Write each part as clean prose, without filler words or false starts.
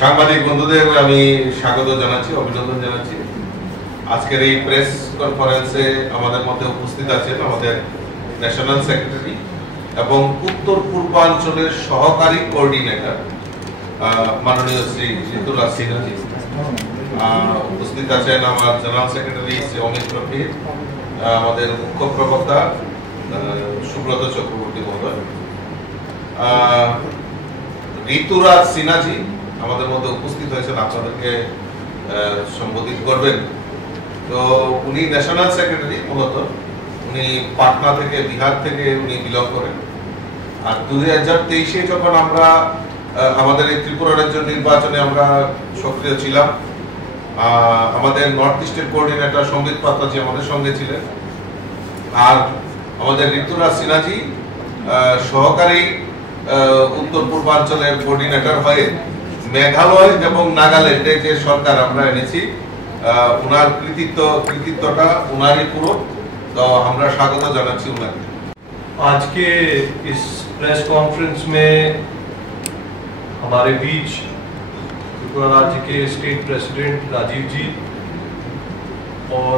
সাংবাদিক বন্ধুদের আমি স্বাগত জানাচ্ছি, অভিনন্দন জানাচ্ছি। আজকের এই প্রেস কনফারেন্সে আমাদের মধ্যে উপস্থিত আছেন আমাদের ন্যাশনাল সেক্রেটারি এবং উত্তর পূর্বাঞ্চলের সহকারী কোঅর্ডিনেটর মাননীয় শ্রী ঋতুরাজ সিনহাজি। উপস্থিত আছেন আমার জেনারেল সেক্রেটারি শ্রী অমিত রফিক, আমাদের মুখ্য প্রবক্তা সুব্রত চক্রবর্তী মহোদয়, ঋতুরাজ সিনহাজি আমাদের মধ্যে উপস্থিত হয়েছেন, আপনাদেরকে সম্বোধিত করবেন। তো উনি ন্যাশনাল সেক্রেটারি, মূলত উনি পাটনা থেকে, বিহার থেকে উনি বিলং করেন। আর 2023-এ যখন আমরা আমাদের এই ত্রিপুরা রাজ্য নির্বাচনে আমরা সক্রিয় ছিলাম, আমাদের নর্থ ইস্টের কোঅর্ডিনেটর সম্বিত পাত্রাজি আমাদের সঙ্গে ছিলেন, আর আমাদের ঋতুরাজ সিনহাজি সহকারী উত্তর পূর্বাঞ্চলের কোঅর্ডিনেটর হয়ে মেঘালয় এবং নাগাল্যান্ডে যে সরকার আমরা এনেছি, উনার কৃতিত্বটা উনারই পুরো। तो हमरा स्वागत জানাচ্ছি উনাকে। आज के इस प्रेस कॉन्फ्रेंस में हमारे बीच त्रिपुरा राज्य के स्टेट प्रेसिडेंट राजीव जी और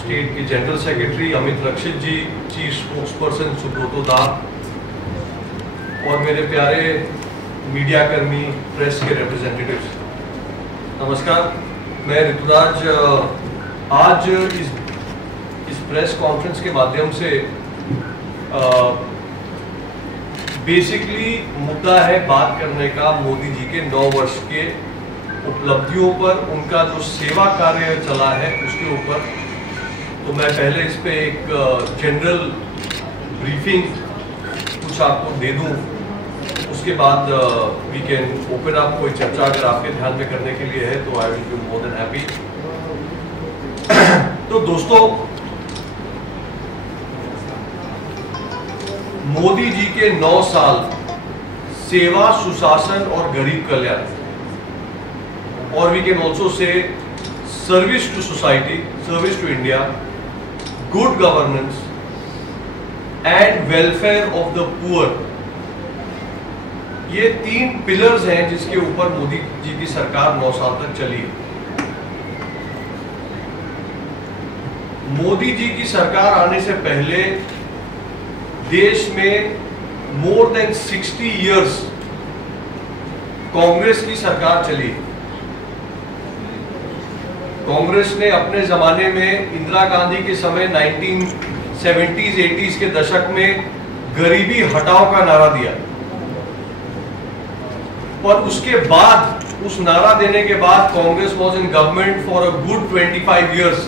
स्टेट के जनरल सेक्रेटरी अमित रक्षित जी, चीफ स्पोक्स पर्सन सुब्रतो दा और मेरे प्यारे मीडिया कर्मी, प्रेस के रिप्रेजेंटेटिव्स, नमस्कार। मैं ऋतुराज आज इस प्रेस कॉन्फ्रेंस के माध्यम से बेसिकली मुद्दा है बात करने का मोदी जी के 9 वर्ष के उपलब्धियों पर, उनका जो सेवा कार्य चला है उसके ऊपर। तो मैं पहले इस पे एक जनरल ब्रीफिंग कुछ आपको दे दूं, उसके बाद वी कैन ओपन अप कोई चर्चा अगर आपके ध्यान में करने के लिए है तो I will be more than happy. तो दोस्तों, मोदी जी के 9 साल सेवा, सुशासन और गरीब कल्याण, और we can also say service to society, service to India, good governance and welfare of the poor, ये 3 पिलर्स हैं जिसके ऊपर मोदी जी की सरकार 9 साल तक चली। मोदी जी की सरकार आने से पहले देश में मोर देन 60 इयर्स कांग्रेस की सरकार चली। कांग्रेस ने अपने जमाने में इंदिरा गांधी के समय 1970s 80s के दशक में गरीबी हटाओ का नारा दिया, पर उसके बाद, उस नारा देने के बाद Congress was in government for a good 25 years.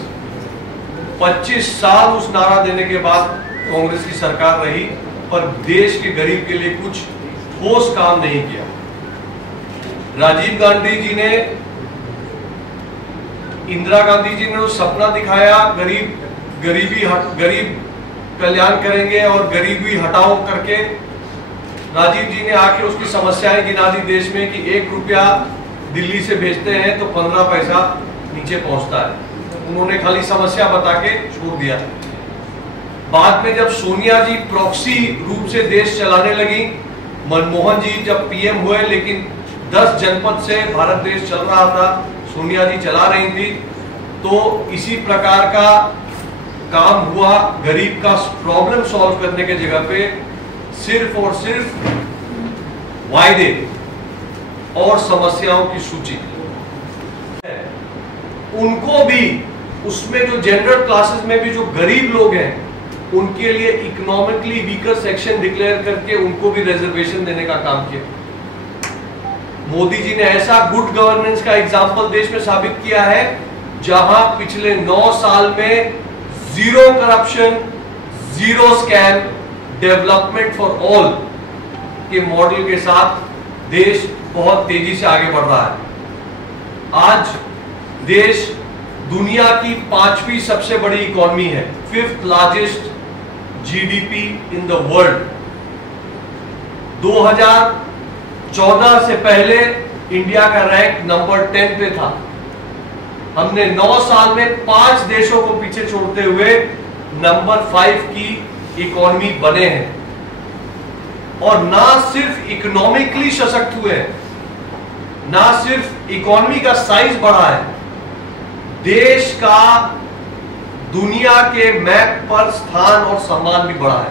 25 साल उस नारा देने के बाद कांग्रेस की सरकार रही, पर देश के गरीब के लिए कुछ ठोस काम नहीं किया। राजीव गांधी जी ने, इंदिरा गांधी जी ने सपना दिखाया गरीब कल्याण करेंगे और गरीबी हटाओ करके। राजीव जी ने आके उसकी समस्याएं गिना दी देश में कि 1 रुपया दिल्ली से भेजते हैं तो 15 पैसा नीचे पहुंचता है। उन्होंने खाली समस्या बता के छोड़ दिया। बाद में जब सोनिया जी प्रॉक्सी रूप से देश चलाने लगी, मनमोहन जी जब पीएम हुए, लेकिन 10 जनपद से भारत देश चल रहा था, सोनिया जी चला रही थी, तो इसी प्रकार का काम हुआ। गरीब का प्रॉब्लम सॉल्व करने के जगह पे सिर्फ और सिर्फ वायदे और समस्याओं की सूची। उनको भी, उसमें जो जनरल क्लासेस में भी जो गरीब लोग हैं, उनके लिए इकोनॉमिकली वीकर सेक्शन डिक्लेयर करके उनको भी रिजर्वेशन देने का काम किया। मोदी जी ने ऐसा गुड गवर्नेंस का एग्जांपल देश में साबित किया है, जहां पिछले 9 साल में zero corruption, zero scam, development for all के मॉडल के साथ देश बहुत तेजी से आगे बढ़ रहा है। आज देश दुनिया की 5वीं सबसे बड़ी इकोनॉमी है, 5th largest GDP in the world. 2014 से पहले इंडिया का रैंक नंबर 10 पे था। हमने 9 साल में 5 देशों को पीछे छोड़ते हुए नंबर 5 की इकोनॉमी बने हैं। और ना सिर्फ इकोनॉमिकली सशक्त हुए, ना सिर्फ इकोनॉमी का साइज बढ़ा है, देश का दुनिया के मैप पर स्थान और सम्मान भी बढ़ा है।